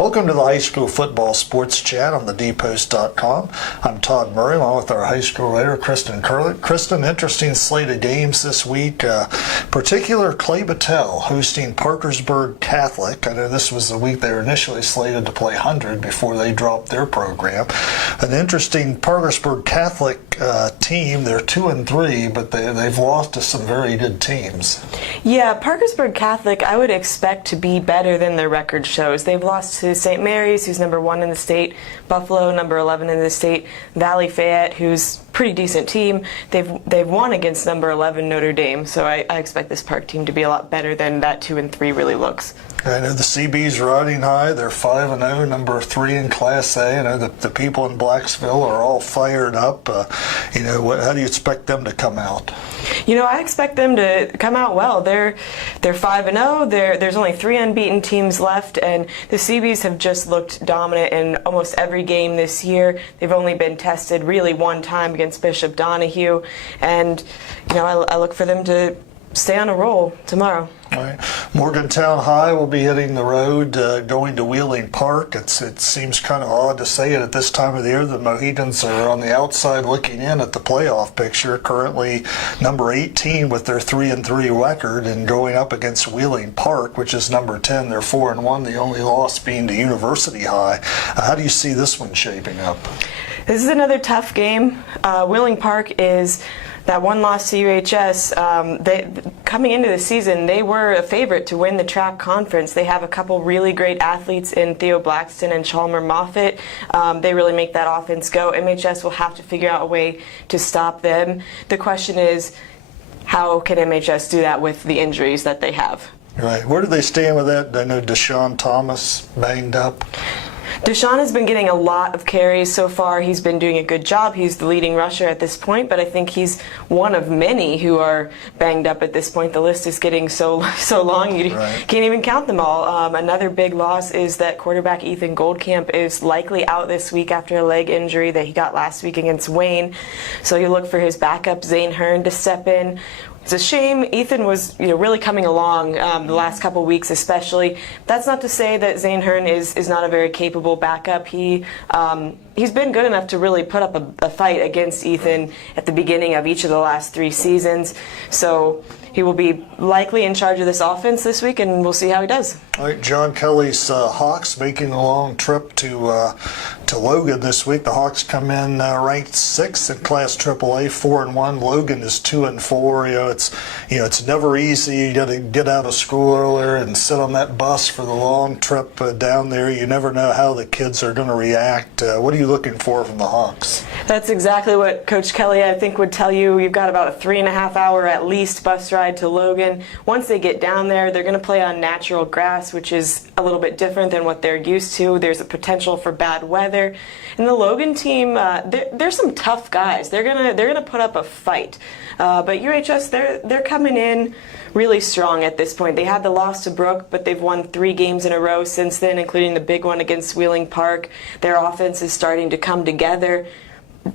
Welcome to the High School Football Sports Chat on the dpost.com. I'm Todd Murray, along with our high school writer, Kristin Kurelic. Kristin, interesting slate of games this week. Particular clay-battelle hosting Parkersburg Catholic. I know this was the week they were initially slated to play 100 before they dropped their program. An interesting Parkersburg Catholic team. They're 2-3, but they've lost to some very good teams. Yeah, Parkersburg Catholic, I would expect to be better than their record shows. They've lost to St. Mary's, who's number 1 in the state, Buffalo, number 11 in the state, Valley Fayette, who's a pretty decent team. They've won against number 11 Notre Dame, so I expect this Park team to be a lot better than that 2-3 really looks. I know the CB's riding high. They're 5-0, number 3 in Class A. I know the people in Blacksville are all fired up. How do you expect them to come out? I expect them to come out well. They're 5-0. There's only 3 unbeaten teams left, and the CBs have just looked dominant in almost every game this year. They've only been tested really one time against Bishop Donahue, and I look for them to stay on a roll tomorrow. All right. Morgantown High will be hitting the road, going to Wheeling Park. It seems kind of odd to say it at this time of the year. The Mohegans are on the outside looking in at the playoff picture, currently number 18 with their 3-3 record, and going up against Wheeling Park, which is number 10. They're 4-1, the only loss being to University High. How do you see this one shaping up? This is another tough game. Wheeling Park is that one loss to UHS. Coming into the season, they were a favorite to win the track conference. They have a couple really great athletes in Theo Blackston and Chalmer Moffitt. They really make that offense go. MHS will have to figure out a way to stop them. The question is, how can MHS do that with the injuries that they have? Right. Where do they stand with that? I know Deshaun Thomas banged up. Deshaun has been getting a lot of carries so far. He's been doing a good job. He's the leading rusher at this point, but I think he's one of many who are banged up at this point. The list is getting so long you can't even count them all. Another big loss is that quarterback Ethan Goldcamp is likely out this week after a leg injury that he got last week against Wayne. So you look for his backup, Zane Hearn, to step in. It's a shame. Ethan was really coming along the last couple weeks especially. That's not to say that Zane Hearn is not a very capable backup. He's been good enough to really put up a fight against Ethan at the beginning of each of the last 3 seasons. So he will be likely in charge of this offense this week, and we'll see how he does. All right, John Kelly's Hawks making a long trip to Logan this week. The Hawks come in ranked 6th in Class AAA, 4-1. Logan is 2-4. It's never easy. You got to get out of school earlier and sit on that bus for the long trip down there. You never know how the kids are going to react. What are you looking for from the Hawks? That's exactly what Coach Kelly, I think, would tell you. You've got about a 3.5-hour at least bus ride to Logan. Once they get down there, they're going to play on natural grass, which is a little bit different than what they're used to. There's a potential for bad weather. And the Logan team, they're some tough guys. They're gonna put up a fight. But UHS, they're coming in really strong at this point. They had the loss to Brook, but they've won 3 games in a row since then, including the big one against Wheeling Park. Their offense is starting to come together.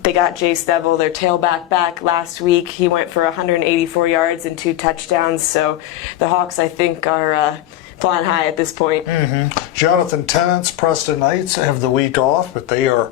They got Jace Devil, their tailback, back last week. He went for 184 yards and 2 touchdowns. So the Hawks, I think, are flying high at this point. Jonathan Tennant's Preston Knights have the week off, but they are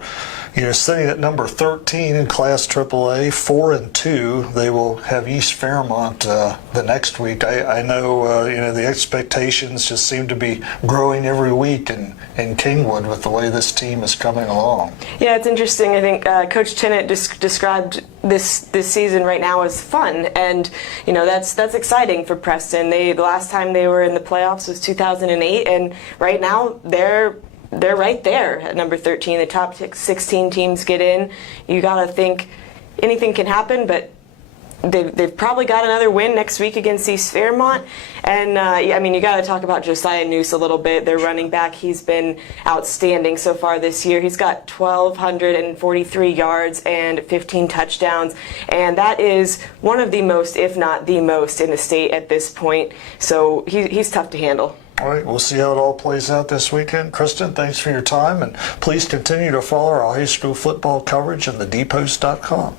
sitting at number 13 in Class AAA, 4-2. They will have East Fairmont the next week. I know the expectations just seem to be growing every week in Kingwood with the way this team is coming along. Yeah, it's interesting. I think Coach Tennant described this season right now as fun, and that's exciting for Preston. The last time they were in the playoffs was 2008, and right now they're right there at number 13. The top 16 teams get in. You got to think anything can happen, but they've probably got another win next week against East Fairmont. And, you got to talk about Josiah Noose a little bit. Their running back, he's been outstanding so far this year. He's got 1,243 yards and 15 touchdowns. And that is one of the most, if not the most, in the state at this point. So he's tough to handle. All right, we'll see how it all plays out this weekend. Kristin, thanks for your time, and please continue to follow our high school football coverage on thedpost.com.